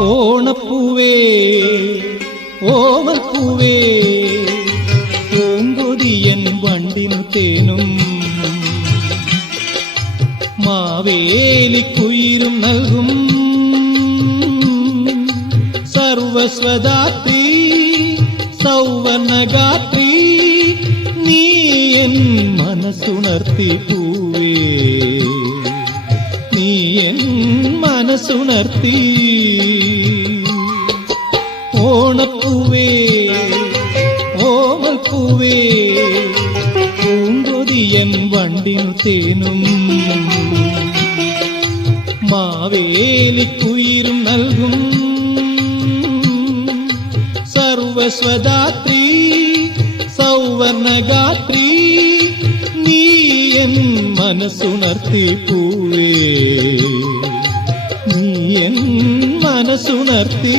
ഓണപ്പൂവേ ഓമൽപ്പൂവേ പൂങ്കൊടിയൻ വണ്ടിനു തേനും. മാവേലിക്കുയിരും നൽകും. സർവസ്വദാത്രി സൗവർണഗാത്രി നീ എൻ മനസ്സുണർത്തി പൂവേ. നീ എൻ மனசுணர்த்தி ஓணப்பூவே ஓமல் பூவே பூங்கொதி என் வண்டின் தேனும். மாவேலிக்குயிரும் நல்கும். சர்வஸ்வதாத்ரி சௌவர்ணகாத்ரி நீ என் மனசுணர்த்து பூவே. മനസ്സുണർത്തി.